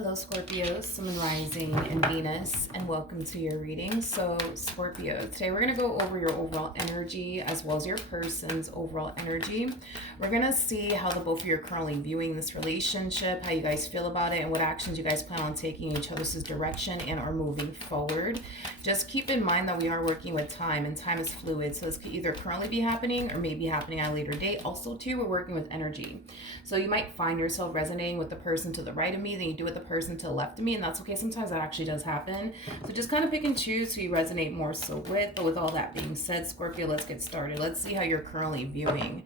Hello, Scorpio, Sun and Rising, and Venus, and welcome to your reading. So, Scorpio, today we're going to go over your overall energy as well as your person's overall energy. We're going to see how the both of you are currently viewing this relationship, how you guys feel about it, and what actions you guys plan on taking in each other's direction and are moving forward. Just keep in mind that we are working with time, and time is fluid, so this could either currently be happening or maybe happening at a later date. Also, too, we're working with energy. So you might find yourself resonating with the person to the right of me than you do with the person to the left of me, and that's okay. Sometimes that actually does happen. So just kind of pick and choose who you resonate more so with. But with all that being said, Scorpio, let's get started. Let's see how you're currently viewing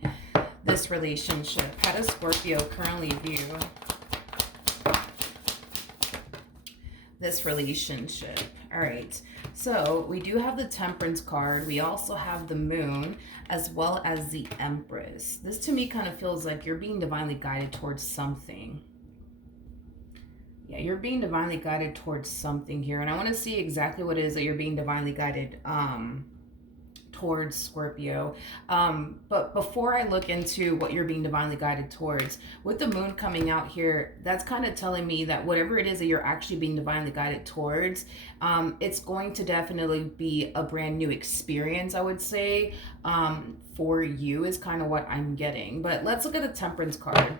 this relationship. How does Scorpio currently view this relationship? All right, so we do have the Temperance card. We also have the Moon as well as the Empress. This to me kind of feels like you're being divinely guided towards something. Yeah, you're being divinely guided towards something here. And I want to see exactly what it is that you're being divinely guided towards, Scorpio. But before I look into what you're being divinely guided towards, with the Moon coming out here, that's kind of telling me that whatever it is that you're actually being divinely guided towards, it's going to definitely be a brand new experience, I would say, for you is kind of what I'm getting. But let's look at the Temperance card.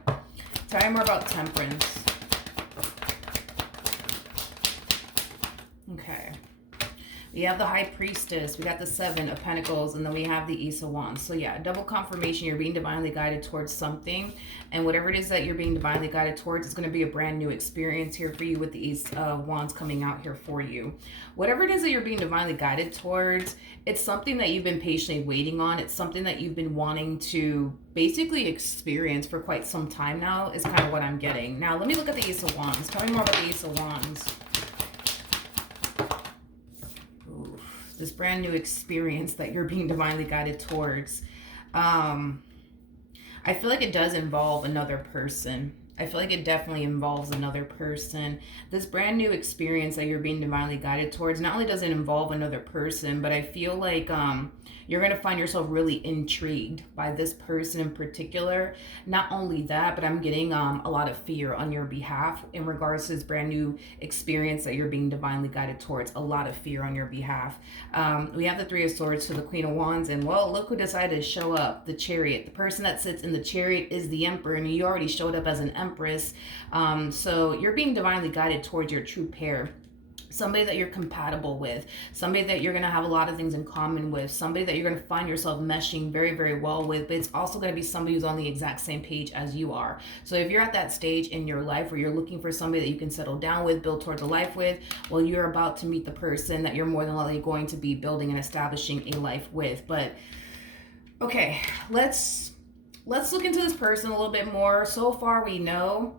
Tell me more about Temperance. Okay. We have the High Priestess, we got the Seven of Pentacles, and then we have the Ace of Wands. So yeah, double confirmation, you're being divinely guided towards something. And whatever it is that you're being divinely guided towards is going to be a brand new experience here for you with the Ace of Wands coming out here for you. Whatever it is that you're being divinely guided towards, it's something that you've been patiently waiting on. It's something that you've been wanting to basically experience for quite some time now is kind of what I'm getting. Now, let me look at the Ace of Wands. Tell me more about the Ace of Wands. This brand new experience that you're being divinely guided towards. I feel like it does involve another person. I feel like it definitely involves another person. This brand new experience that you're being divinely guided towards, not only does it involve another person, but I feel like you're going to find yourself really intrigued by this person in particular. Not only that, but I'm getting a lot of fear on your behalf in regards to this brand new experience that you're being divinely guided towards. A lot of fear on your behalf. We have the Three of Swords to the Queen of Wands, and well, look who decided to show up, the Chariot. The person that sits in the Chariot is the Emperor, and you already showed up as an Empress. So you're being divinely guided towards your true pair. Somebody that you're compatible with, somebody that you're going to have a lot of things in common with, somebody that you're going to find yourself meshing very, very well with, but it's also going to be somebody who's on the exact same page as you are. So if you're at that stage in your life where you're looking for somebody that you can settle down with, build towards a life with, well, you're about to meet the person that you're more than likely going to be building and establishing a life with. But okay, let's look into this person a little bit more. So far, we know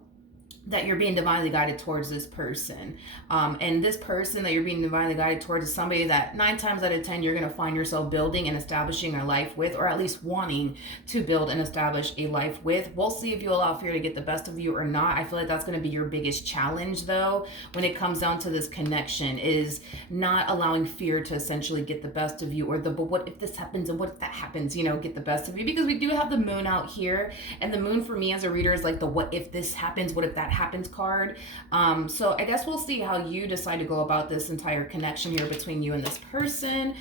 that you're being divinely guided towards this person. And this person that you're being divinely guided towards is somebody that 9 times out of 10 you're going to find yourself building and establishing a life with, or at least wanting to build and establish a life with. We'll see if you allow fear to get the best of you or not. I feel like that's going to be your biggest challenge, though, when it comes down to this connection, is not allowing fear to essentially get the best of you, or the but what if this happens and what if that happens, you know, get the best of you. Because we do have the Moon out here, and the Moon for me as a reader is like the what if this happens, what if that happens card. So I guess we'll see how you decide to go about this entire connection here between you and this person.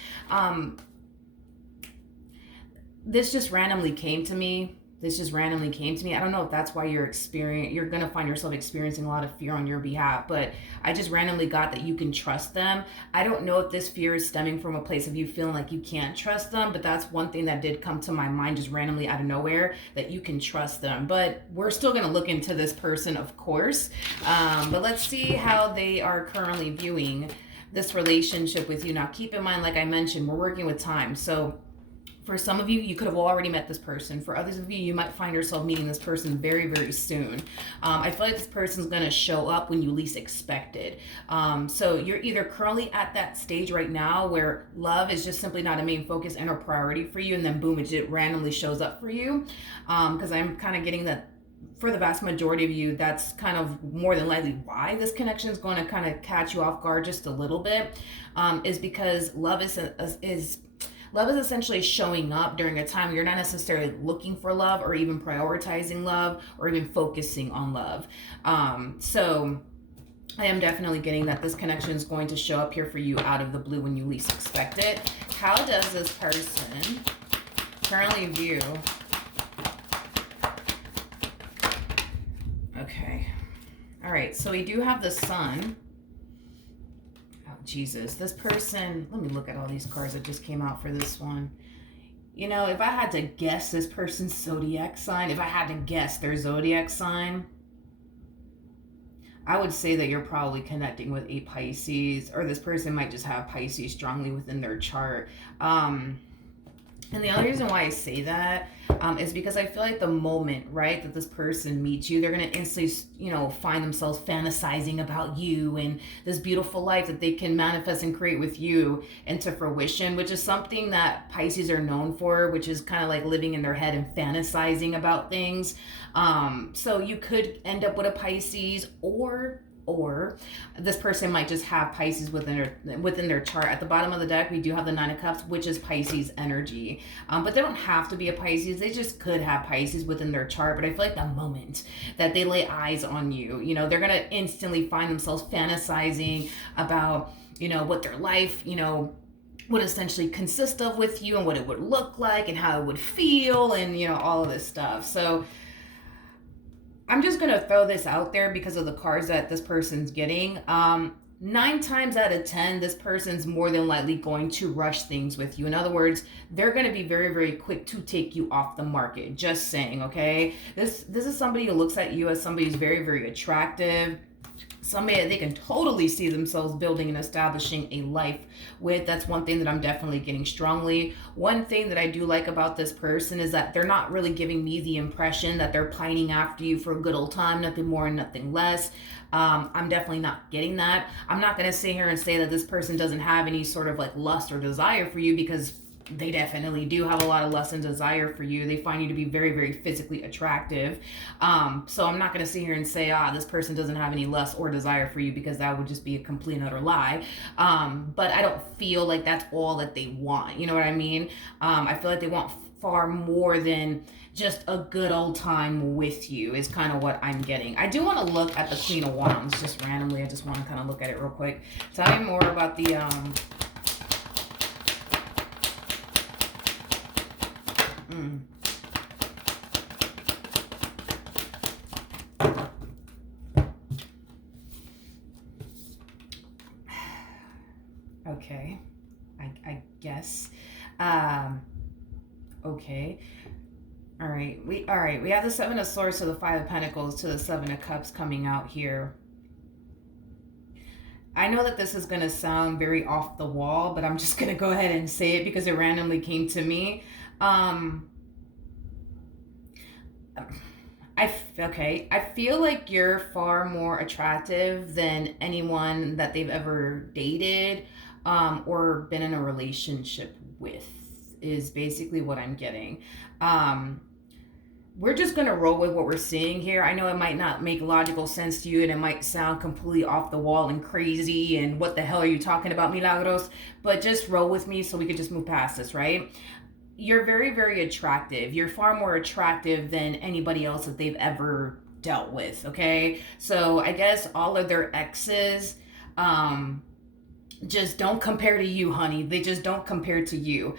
This just randomly came to me. I don't know if that's why you're going to find yourself experiencing a lot of fear on your behalf, but I just randomly got that you can trust them. I don't know if this fear is stemming from a place of you feeling like you can't trust them, but that's one thing that did come to my mind just randomly out of nowhere, that you can trust them. But we're still going to look into this person, of course. But let's see how they are currently viewing this relationship with you. Now, keep in mind, like I mentioned, we're working with time. So for some of you, you could have already met this person. For others of you, you might find yourself meeting this person very, very soon. I feel like this person's going to show up when you least expect it. So you're either currently at that stage right now where love is just simply not a main focus and a priority for you, and then boom, it just randomly shows up for you. Because I'm kind of getting that for the vast majority of you, that's kind of more than likely why this connection is going to kind of catch you off guard just a little bit, is because love is essentially showing up during a time where you're not necessarily looking for love or even prioritizing love or even focusing on love. So I am definitely getting that this connection is going to show up here for you out of the blue when you least expect it. How does this person currently view? Okay. All right. So we do have the sun. Oh, Jesus. This person, let me look at all these cards that just came out for this one. You know, if I had to guess this person's zodiac sign, if I had to guess their zodiac sign, I would say that you're probably connecting with a Pisces, or this person might just have Pisces strongly within their chart. And the other reason why I say that is because I feel like the moment, right, that this person meets you, they're going to instantly, find themselves fantasizing about you and this beautiful life that they can manifest and create with you into fruition, which is something that Pisces are known for, which is kind of like living in their head and fantasizing about things. So you could end up with a Pisces, or this person might just have Pisces within their chart. At the bottom of the deck, we do have the Nine of Cups, which is Pisces energy. But they don't have to be a Pisces. They just could have Pisces within their chart. But I feel like the moment that they lay eyes on you, they're going to instantly find themselves fantasizing about, what their life, would essentially consist of with you and what it would look like and how it would feel and, all of this stuff. So I'm just going to throw this out there because of the cards that this person's getting. 9 times out of 10, this person's more than likely going to rush things with you. In other words, they're going to be very, very quick to take you off the market. Just saying, okay? This is somebody who looks at you as somebody who's very, very attractive. Somebody that they can totally see themselves building and establishing a life with. That's one thing that I'm definitely getting strongly. One thing that I do like about this person is that they're not really giving me the impression that they're pining after you for a good old time, nothing more and nothing less. I'm definitely not getting that. I'm not going to sit here and say that this person doesn't have any sort of like lust or desire for you, because they definitely do have a lot of lust and desire for you. They find you to be very, very physically attractive. So I'm not going to sit here and say, this person doesn't have any lust or desire for you, because that would just be a complete and utter lie. But I don't feel like that's all that they want. You know what I mean? I feel like they want far more than just a good old time with you is kind of what I'm getting. I do want to look at the Queen of Wands just randomly. I just want to kind of look at it real quick. Tell me more about the... Okay, I guess. Okay. All right. We have the Seven of Swords to the Five of Pentacles to the Seven of Cups coming out here. I know that this is going to sound very off the wall, but I'm just going to go ahead and say it because it randomly came to me. I feel like you're far more attractive than anyone that they've ever dated or been in a relationship with, is basically what I'm getting. We're just going to roll with what we're seeing here. I know it might not make logical sense to you, and it might sound completely off the wall and crazy and what the hell are you talking about, Milagros? But just roll with me so we could just move past this, right? You're very, very attractive. You're far more attractive than anybody else that they've ever dealt with, okay? So I guess all of their exes just don't compare to you, honey. They just don't compare to you.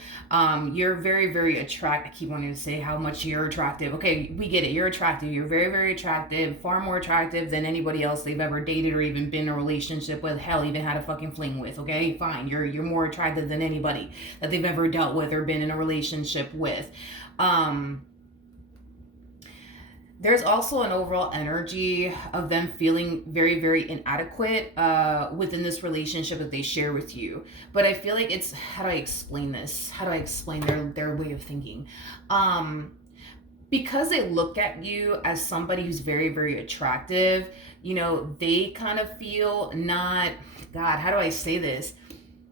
You're very, very attractive. I keep wanting to say how much you're attractive. Okay, we get it. You're attractive. You're very, very attractive. Far more attractive than anybody else they've ever dated or even been in a relationship with. Hell, even had a fucking fling with. Okay, fine. You're more attractive than anybody that they've ever dealt with or been in a relationship with. There's also an overall energy of them feeling very, very inadequate within this relationship that they share with you. But I feel like it's, how do I explain this? How do I explain their way of thinking? Because they look at you as somebody who's very, very attractive, they kind of feel not, God, how do I say this?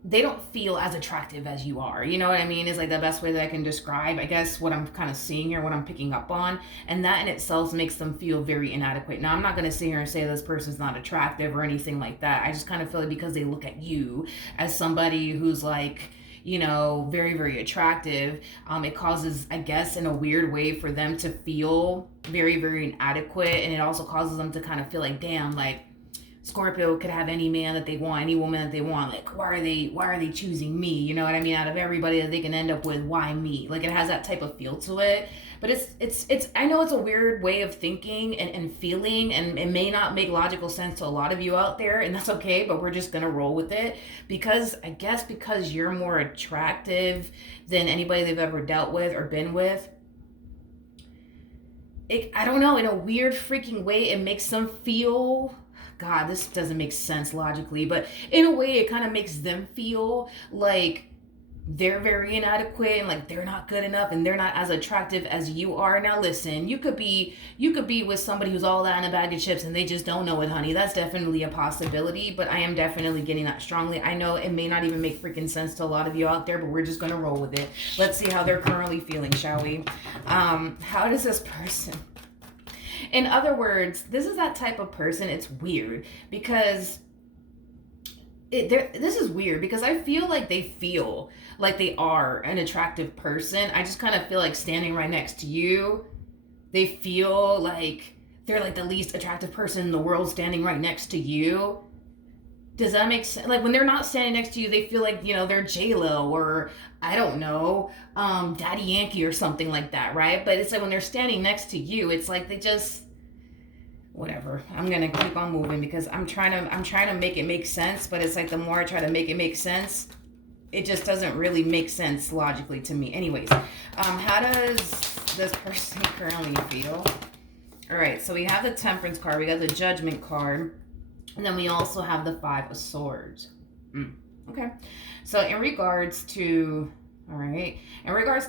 They don't feel as attractive as you are. You know what I mean? Is like the best way that I can describe, I guess, what I'm kind of seeing here, what I'm picking up on. And that in itself makes them feel very inadequate. Now, I'm not going to sit here and say this person's not attractive or anything like that. I just kind of feel like because they look at you as somebody who's like, very, very attractive, it causes, I guess, in a weird way for them to feel very, very inadequate. And it also causes them to kind of feel like, damn, like, Scorpio could have any man that they want, any woman that they want. Like, why are they choosing me? You know what I mean? Out of everybody that they can end up with, why me? Like, it has that type of feel to it. But it's I know it's a weird way of thinking and feeling, and it may not make logical sense to a lot of you out there, and that's okay, but we're just gonna roll with it. Because I guess because you're more attractive than anybody they've ever dealt with or been with, I don't know, in a weird freaking way, it makes them feel, God, this doesn't make sense logically, but in a way, it kind of makes them feel like they're very inadequate and like they're not good enough and they're not as attractive as you are. Now listen, you could be with somebody who's all that in a bag of chips and they just don't know it, honey. That's definitely a possibility, but I am definitely getting that strongly. I know it may not even make freaking sense to a lot of you out there, but we're just gonna roll with it. Let's see how they're currently feeling, shall we? How does this person, in other words, this is that type of person. It's weird because this is weird because I feel like they feel like they are an attractive person. I just kind of feel like standing right next to you, they feel like they're like the least attractive person in the world standing right next to you. Does that make sense? Like when they're not standing next to you, they feel like, you know, they're J-Lo or I don't know, Daddy Yankee or something like that, right? But it's like when they're standing next to you, it's like they just, whatever. I'm gonna keep on moving because I'm trying to make it make sense, but it's like the more I try to make it make sense, it just doesn't really make sense logically to me. Anyways, how does this person currently feel? All right, so we have the Temperance card, we got the Judgment card, and then we also have the Five of Swords. Okay, so in regards to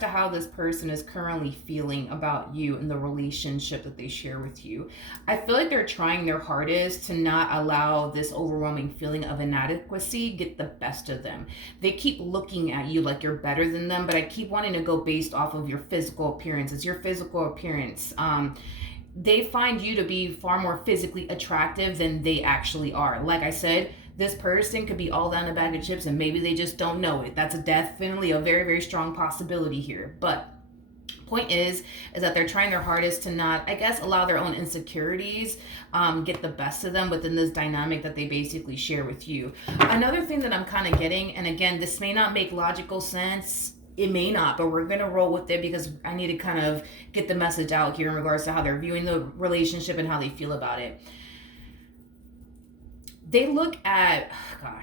how this person is currently feeling about you and the relationship that they share with you, I feel like they're trying their hardest to not allow this overwhelming feeling of inadequacy get the best of them. They keep looking at you like you're better than them, but I keep wanting to go based off of your physical appearance. It's your physical appearance. They find you to be far more physically attractive than they actually are. Like I said, this person could be all down a bag of chips and maybe they just don't know it. That's definitely a very, very strong possibility here. But point is that they're trying their hardest to not, I guess, allow their own insecurities get the best of them within this dynamic that they basically share with you. Another thing that I'm kind of getting, and again, this may not make logical sense, it may not, but we're gonna roll with it because I need to kind of get the message out here in regards to how they're viewing the relationship and how they feel about it. They look at,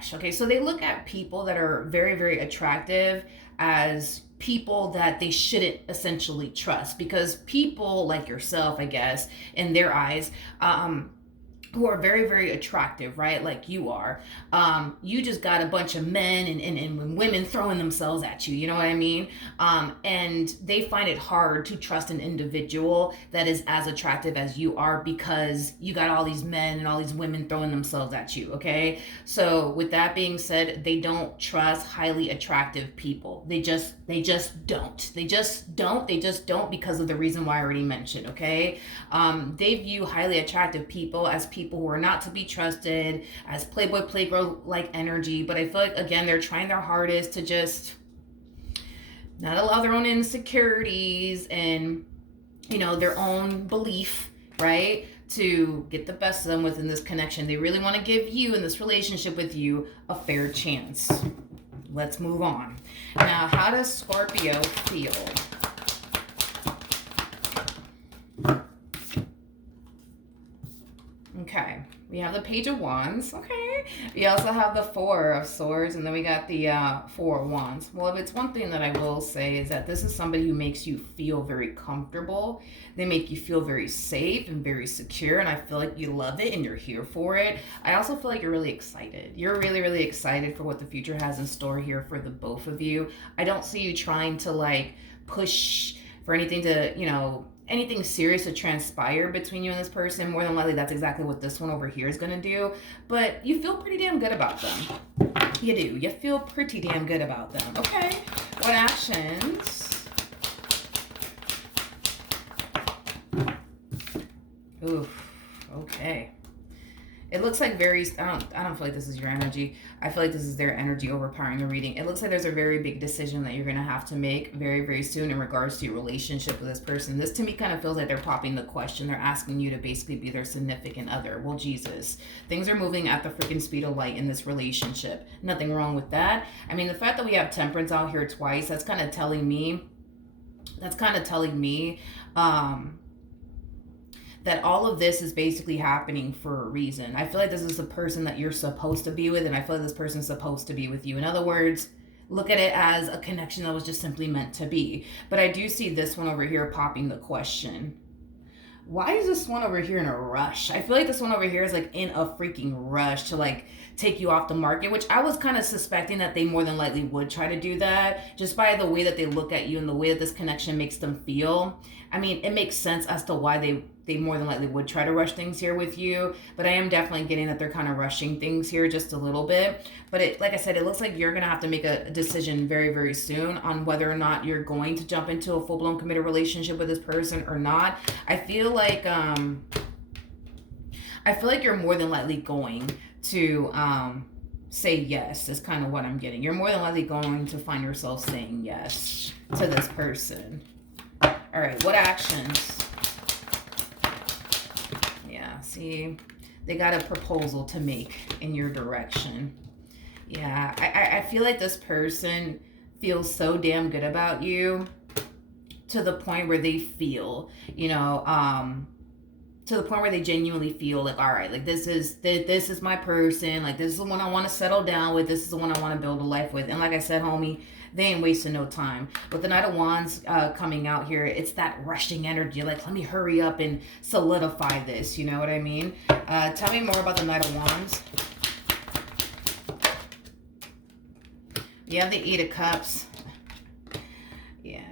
so they look at people that are very, very attractive as people that they shouldn't essentially trust, because people like yourself, I guess, in their eyes, who are very, very attractive, right? Like you are. You just got a bunch of men and women throwing themselves at you, you know what I mean? And they find it hard to trust an individual that is as attractive as you are because you got all these men and all these women throwing themselves at you, okay? So with that being said, they don't trust highly attractive people. They just don't. They just don't because of the reason why I already mentioned, okay? They view highly attractive people as people who are not to be trusted, as playboy playgirl like energy. But I feel like, again, they're trying their hardest to just not allow their own insecurities and, you know, their own belief, right, to get the best of them within this connection. They really want to give you in this relationship with you a fair chance. Let's move on. Now, how does Scorpio feel? Okay, we have the Page of Wands. Okay, we also have the Four of Swords, and then we got the Four of Wands. Well, if it's one thing that I will say is that this is somebody who makes you feel very comfortable. They make you feel very safe and very secure, and I feel like you love it and you're here for it. I also feel like you're really excited. You're really, really excited for what the future has in store here for the both of you. I don't see you trying to like push for anything to, you know, anything serious to transpire between you and this person. More than likely, that's exactly what this one over here is going to do. But you feel pretty damn good about them. You do. You feel pretty damn good about them. Okay. What actions? Oof. Okay. It looks like very, I don't feel like this is your energy. I feel like this is their energy overpowering the reading. It looks like there's a very big decision that you're going to have to make very, very soon in regards to your relationship with this person. This to me kind of feels like they're popping the question. They're asking you to basically be their significant other. Well, Jesus, things are moving at the freaking speed of light in this relationship. Nothing wrong with that. I mean, the fact that we have Temperance out here twice, that's kind of telling me, that all of this is basically happening for a reason. I feel like this is the person that you're supposed to be with, and I feel like this person's supposed to be with you. In other words, look at it as a connection that was just simply meant to be. But I do see this one over here popping the question. Why is this one over here in a rush? I feel like this one over here is like in a freaking rush to like take you off the market, which I was kind of suspecting that they more than likely would try to do that just by the way that they look at you and the way that this connection makes them feel. I mean, it makes sense as to why they more than likely would try to rush things here with you, but I am definitely getting that they're kind of rushing things here just a little bit. But it, like I said, it looks like you're going to have to make a decision very, very soon on whether or not you're going to jump into a full-blown committed relationship with this person or not. I feel like you're more than likely going to say yes is kind of what I'm getting. You're more than likely going to find yourself saying yes to this person. All right, what actions? See, they got a proposal to make in your direction. Yeah, I feel like this person feels so damn good about you to the point where they feel, to the point where they genuinely feel like, all right, like this is my person. Like this is the one I want to settle down with. This is the one I want to build a life with. And like I said, homie, they ain't wasting no time. With the Knight of Wands coming out here, it's that rushing energy. Like, let me hurry up and solidify this. You know what I mean? Tell me more about the Knight of Wands. You have the Eight of Cups. Yeah.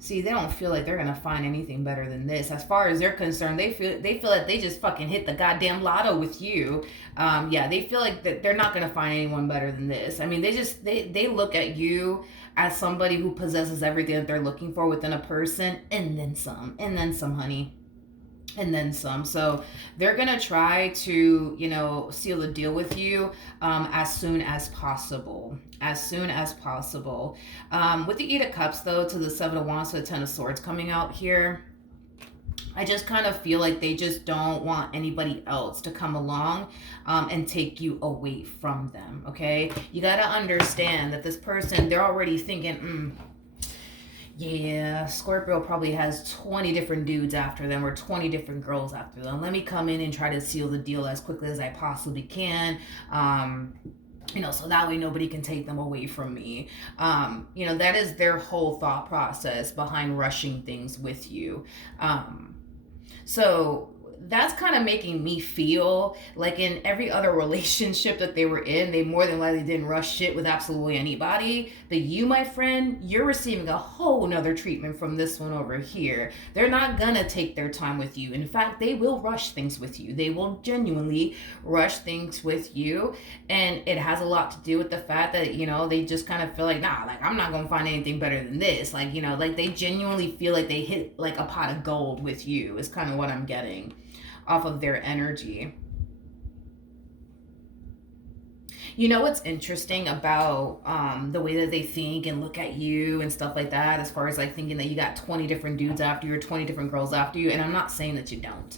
See, they don't feel like they're going to find anything better than this. As far as they're concerned, they feel like they just fucking hit the goddamn lotto with you. Yeah, they feel like that they're not going to find anyone better than this. I mean, they look at you as somebody who possesses everything that they're looking for within a person, and then some, honey. And then some. So they're going to try to, seal the deal with you as soon as possible. With the Eight of Cups, though, to the Seven of Wands to the Ten of Swords coming out here, I just kind of feel like they just don't want anybody else to come along and take you away from them, okay? You got to understand that this person, they're already thinking, yeah, Scorpio probably has 20 different dudes after them or 20 different girls after them. Let me come in and try to seal the deal as quickly as I possibly can. So that way nobody can take them away from me. That is their whole thought process behind rushing things with you. So that's kind of making me feel like in every other relationship that they were in, they more than likely didn't rush shit with absolutely anybody. But you, my friend, you're receiving a whole nother treatment from this one over here. They're not gonna take their time with you. In fact, they will rush things with you. They will genuinely rush things with you. And it has a lot to do with the fact that, they just kind of feel like, nah, like I'm not gonna find anything better than this. Like, like they genuinely feel like they hit like a pot of gold with you is kind of what I'm getting off of their energy. What's interesting about the way that they think and look at you and stuff like that, as far as like thinking that you got 20 different dudes after you or 20 different girls after you, and I'm not saying that you don't.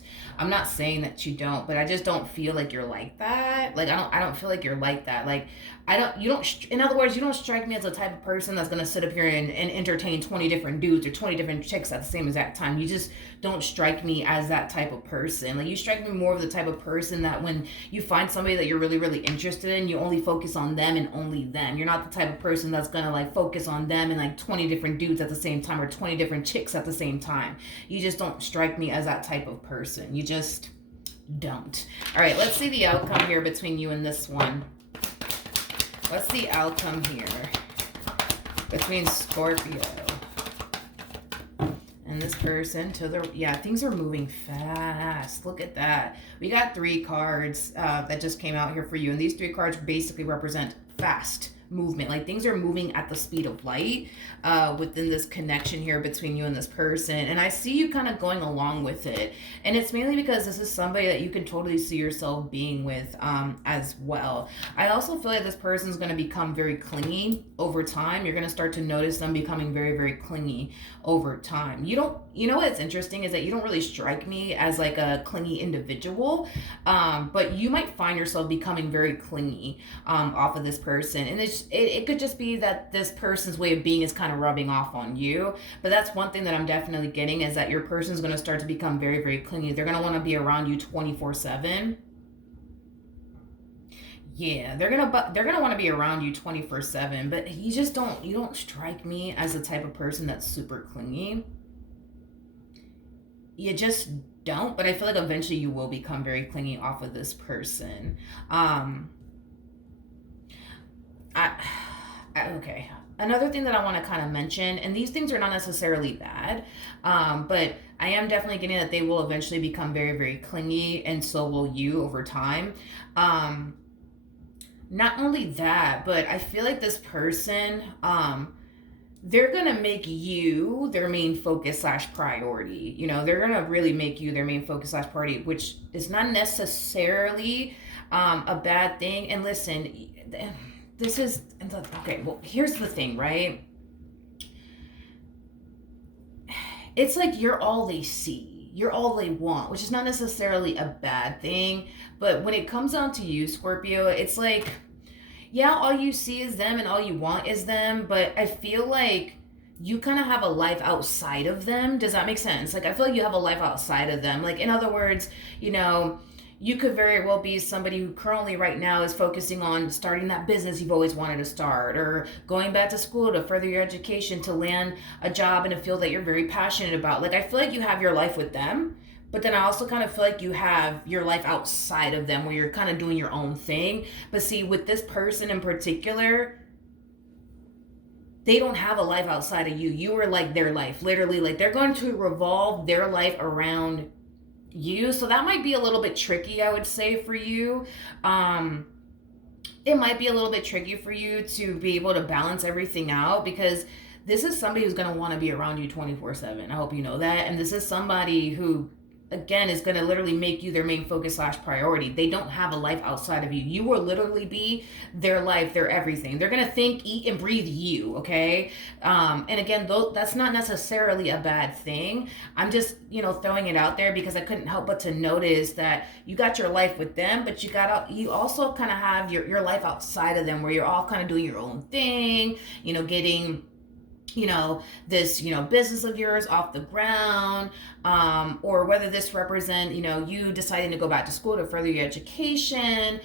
But I just don't feel like you're like that. Like I don't feel like you're like that. Like in other words, you don't strike me as the type of person that's going to sit up here and entertain 20 different dudes or 20 different chicks at the same exact time. You just don't strike me as that type of person. Like you strike me more of the type of person that when you find somebody that you're really, really interested in, you only focus on them and only them. You're not the type of person that's going to like focus on them and like 20 different dudes at the same time or 20 different chicks at the same time. You just don't strike me as that type of person. You just don't. All right, let's see the outcome here between you and this one. What's the outcome here between Scorpio and this person? Things are moving fast. Look at that. We got 3 cards that just came out here for you. And these 3 cards basically represent fast movement. Like things are moving at the speed of light within this connection here between you and this person. And I see you kind of going along with it. And it's mainly because this is somebody that you can totally see yourself being with as well. I also feel like this person's going to become very clingy over time. You're going to start to notice them becoming very, very clingy over time. You know what's interesting is that you don't really strike me as like a clingy individual, but you might find yourself becoming very clingy off of this person. And it could just be that this person's way of being is kind of rubbing off on you. But that's one thing that I'm definitely getting, is that your person's going to start to become very, very clingy. They're going to want to be around you 24/7. Yeah, they're gonna want to be around you 24/7, but you don't strike me as the type of person that's super clingy. You just don't, but I feel like eventually you will become very clingy off of this person. Um, I, okay. Another thing that I want to kind of mention, and these things are not necessarily bad, but I am definitely getting that they will eventually become very, very clingy, and so will you over time. Um, Not only that, but I feel like this person, they're gonna make you their main focus slash priority. You know, they're gonna really make you their main focus slash priority, which is not necessarily a bad thing. And listen, this is okay. Well, here's the thing, right? It's like you're all they see. You're all they want, which is not necessarily a bad thing. But when it comes down to you, Scorpio, it's like, yeah, all you see is them and all you want is them. But I feel like you kind of have a life outside of them. Does that make sense? Like, I feel like you have a life outside of them. Like, in other words, you know, you could very well be somebody who currently right now is focusing on starting that business you've always wanted to start, or going back to school to further your education to land a job in a field that you're very passionate about. Like, I feel like you have your life with them, but then I also kind of feel like you have your life outside of them where you're kind of doing your own thing. But see, with this person in particular, they don't have a life outside of you. You are like their life, literally. Like, they're going to revolve their life around you. So that might be a little bit tricky, I would say, for you. It might be a little bit tricky for you to be able to balance everything out, because this is somebody who's going to want to be around you 24/7. I hope you know that. And this is somebody who, again, is going to literally make you their main focus slash priority. They don't have a life outside of you. You will literally be their life, their everything. They're going to think, eat, and breathe you, okay? And again, though, that's not necessarily a bad thing. I'm just, throwing it out there because I couldn't help but to notice that you got your life with them, but you also kind of have your life outside of them, where you're all kind of doing your own thing, getting this, business of yours off the ground, or whether this represent, you deciding to go back to school to further your education,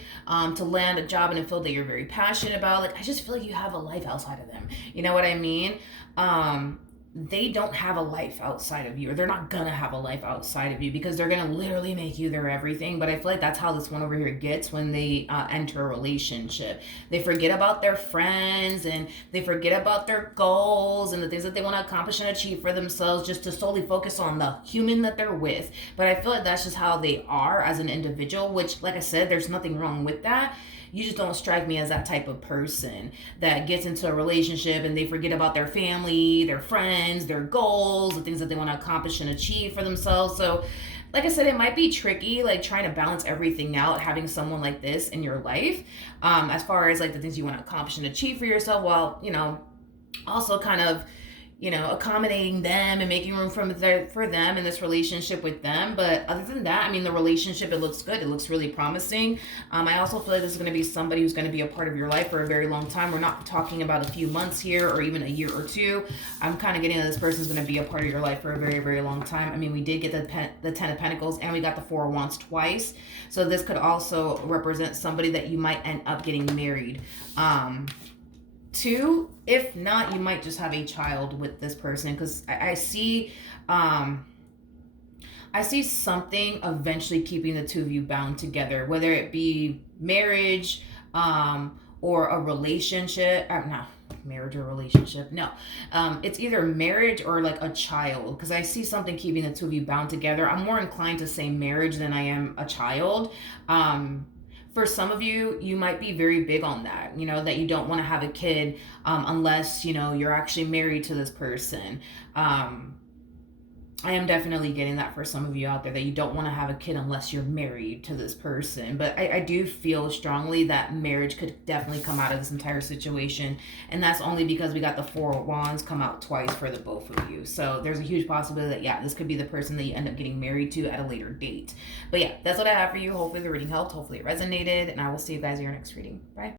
to land a job in a field that you're very passionate about. Like, I just feel like you have a life outside of them. You know what I mean? They don't have a life outside of you, or they're not gonna have a life outside of you, because they're gonna literally make you their everything. But I feel like that's how this one over here gets when they enter a relationship. They forget about their friends, and they forget about their goals and the things that they want to accomplish and achieve for themselves, just to solely focus on the human that they're with. But I feel like that's just how they are as an individual, which, like I said, there's nothing wrong with that. You just don't strike me as that type of person that gets into a relationship and they forget about their family, their friends, their goals, the things that they want to accomplish and achieve for themselves. So, like I said, it might be tricky, like trying to balance everything out, having someone like this in your life, as far as like the things you want to accomplish and achieve for yourself, while, also kind of, accommodating them and making room for them in this relationship with them. But other than that, I mean, the relationship, it looks good. It looks really promising. I also feel like this is going to be somebody who's going to be a part of your life for a very long time. We're not talking about a few months here or even a year or two. I'm kind of getting that this person is going to be a part of your life for a very, very long time. I mean, we did get the Ten of Pentacles, and we got the Four of Wands twice. So this could also represent somebody that you might end up getting married to. If not, you might just have a child with this person, because I see something eventually keeping the two of you bound together, whether it be marriage, or a relationship. No, marriage or relationship. No, it's either marriage or like a child, because I see something keeping the two of you bound together. I'm more inclined to say marriage than I am a child. For some of you, you might be very big on that, you know, that you don't want to have a kid unless, you know, you're actually married to this person. I am definitely getting that for some of you out there, that you don't want to have a kid unless you're married to this person. But I do feel strongly that marriage could definitely come out of this entire situation. And that's only because we got the Four of Wands come out twice for the both of you. So there's a huge possibility that, yeah, this could be the person that you end up getting married to at a later date. But yeah, that's what I have for you. Hopefully the reading helped. Hopefully it resonated. And I will see you guys in your next reading. Bye.